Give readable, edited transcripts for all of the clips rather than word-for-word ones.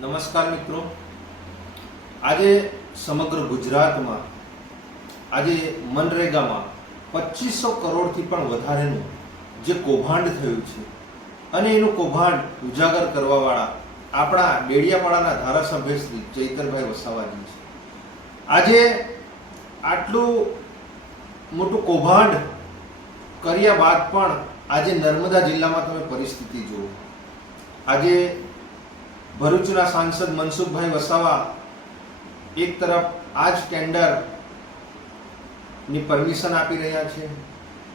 નમસ્કાર મિત્રો, આજે સમગ્ર ગુજરાતમાં આજે મનરેગામાં 2500 કરોડથી પણ વધારેનું જે કૌભાંડ થયું છે અને એનું કૌભાંડ ઉજાગર કરવાવાળા આપણા ડેડિયાપાડાના ધારાસભ્ય શ્રી ચૈતરભાઈ વસાવાજી છે. આજે આટલું મોટું કૌભાંડ કર્યા બાદ પણ આજે નર્મદા જિલ્લામાં તમે પરિસ્થિતિ જુઓ. આજે ભરૂચના સાંસદ મનસુખભાઈ વસાવા એક તરફ આ જ ટેન્ડરની પરમિશન આપી રહ્યા છે,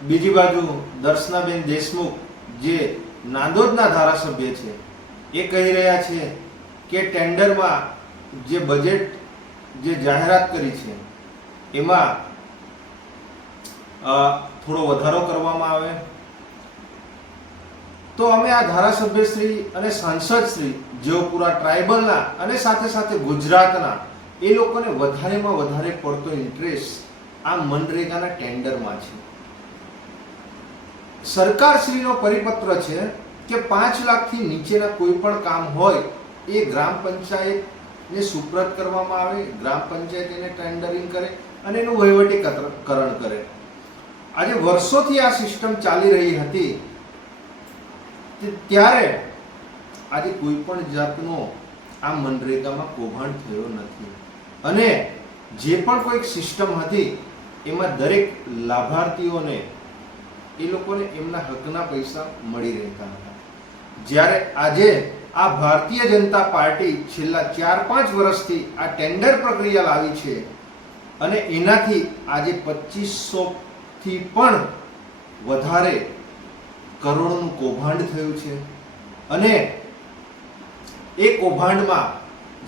બીજી બાજુ દર્શનાબેન દેશમુખ જે નાંદોદના ધારાસભ્ય છે એ કહી રહ્યા છે કે ટેન્ડરમાં જે બજેટ જે જાહેરાત કરી છે એમાં થોડો વધારો કરવામાં આવે. તો અમે આ ધારાસભ્યશ્રી અને સાંસદશ્રી જેઓ પૂરા ટ્રાઇબલના અને સાથે સાથે ગુજરાતના એ લોકોને વધારેમાં વધારે પડતો ઇન્ટરેસ્ટ આ મનરેગાના ટેન્ડરમાં છે. સરકારશ્રીનો પરિપત્ર છે કે 5 લાખથી નીચેના કોઈ પણ કામ હોય એ ગ્રામ પંચાયતને સુપ્રત કરવામાં આવે, ગ્રામ પંચાયત એને ટેન્ડરિંગ કરે અને એનું વહીવટીકરણ કરે. આજે વર્ષોથી આ સિસ્ટમ ચાલી રહી હતી ત્યારે આજે કોઈ પણ જાતનો આ મનરેગામાં કૌભાંડ થયો નથી અને જે પણ કોઈ સિસ્ટમ હતી એમાં દરેક લાભાર્થીઓને એ લોકોને એમના હકના પૈસા મળી રહેતા હતા. જ્યારે આજે આ ભારતીય જનતા પાર્ટી છેલ્લા 4-5 વર્ષથી આ ટેન્ડર પ્રક્રિયા લાવી છે અને એનાથી આજે 2500 થી પણ વધારે કરોડોનું કૌભાંડ થયું છે અને એ કૌભાંડમાં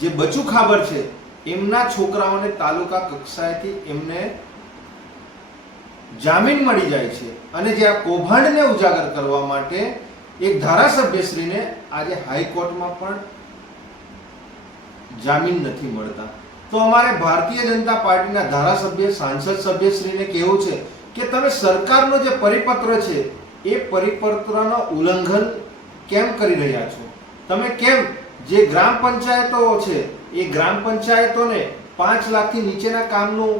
જે બચુ ખાબર છે એમના છોકરાઓને તાલુકા કક્ષાએથી એમને જામીન મળી જાય છે અને જે આ કૌભાંડને ઉજાગર કરવા માટે એક ધારાસભ્યશ્રીને આજે હાઈકોર્ટમાં પણ જામીન નથી મળતા. તો અમારે ભારતીય જનતા પાર્ટીના ધારાસભ્ય સાંસદ સભ્યશ્રીને કહેવું છે કે તમે સરકારનો જે પરિપત્ર છે એ પરિપત્રનો ઉલ્લંઘન કેમ કરી રહ્યા છો? તમે કેમ જે ગ્રામ પંચાયતો છે એ ગ્રામ પંચાયતોને 5 લાખથી નીચેના કામનું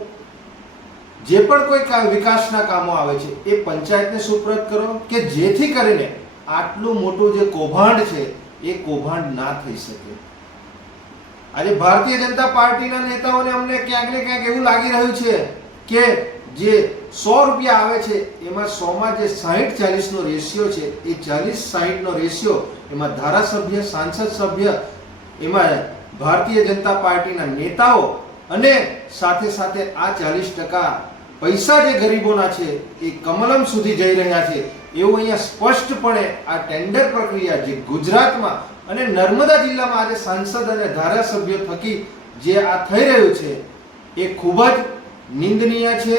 જે પણ કોઈ વિકાસના કામો આવે છે એ પંચાયતને સુપ્રત કરો કે જેથી કરીને આટલું મોટું જે કૌભાંડ છે એ કૌભાંડ ના થઈ શકે. આજે ભારતીય જનતા પાર્ટીના નેતાઓને અમને ક્યાંક ને ક્યાંક એવું લાગી રહ્યું છે કે જે 100 રૂપિયા આવે છે એમાં 100 માં જે 60-40 નો રેશિયો છે એ 40-60 નો રેશિયો એમાં ધારાસભ્ય, સાંસદ સભ્ય, એમાં ભારતીય જનતા પાર્ટીના નેતાઓ અને સાથે સાથે આ 40% પૈસા જે ગરીબોના છે એ કમલમ સુધી જઈ રહ્યા છે એવું અહીંયા સ્પષ્ટપણે આ ટેન્ડર પ્રક્રિયા જે ગુજરાતમાં અને નર્મદા જિલ્લામાં આજે સાંસદ અને ધારાસભ્યો થકી જે આ થઈ રહ્યું છે એ ખૂબ જ નિંદનીય છે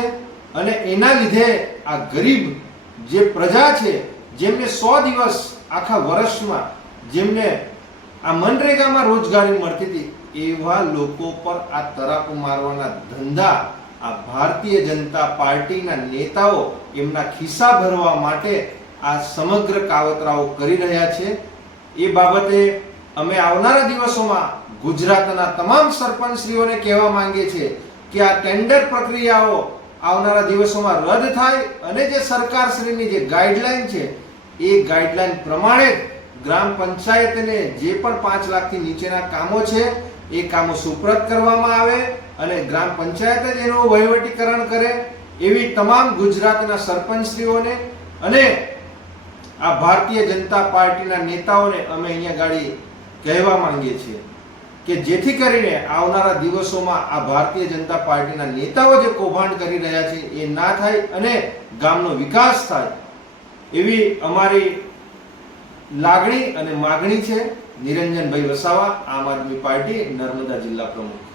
અને એના લીધે આ ગરીબ જે પ્રજા છે જેમને 100 દિવસ આખા વર્ષમાં જેમને આ મનરેગામાં રોજગારી મળતી હતી એવા લોકો પર આ તરાપુ મારવાના ધંધા આ ભારતીય જનતા પાર્ટીના નેતાઓ એમના ખિસ્સા ભરવા માટે આ સમગ્ર કાવતરાઓ કરી રહ્યા છે. એ બાબતે અમે આવનારા દિવસોમાં ગુજરાતના તમામ સરપંચશ્રીઓને કહેવા માંગીએ છીએ કે આ ટેન્ડર પ્રક્રિયાઓ આવનારા દિવસોમાં રદ થાય અને જે સરકારશ્રીની જે ગાઈડલાઈન છે એ ગાઈડલાઈન પ્રમાણે ગ્રામ પંચાયતને જે પણ 5 લાખથી નીચેના કામો છે એ કામો સુપ્રત કરવામાં આવે અને ગ્રામ પંચાયત જ એનું વહીવટીકરણ કરે એવી તમામ ગુજરાતના સરપંચશ્રીઓને અને આ ભારતીય જનતા પાર્ટીના નેતાઓને અમે અહીંયા ગાડી કહેવા માંગીએ છીએ કે જેથી કરીને આવનારા દિવસોમાં આ ભારતીય જનતા પાર્ટીના નેતાઓ જે કૌભાંડ કરી રહ્યા છે એ ના થાય અને ગામનો વિકાસ થાય એવી અમારી લાગણી અને માગણી છે. નિરંજનભાઈ વસાવા, આમ આદમી પાર્ટી, નર્મદા જિલ્લા પ્રમુખ.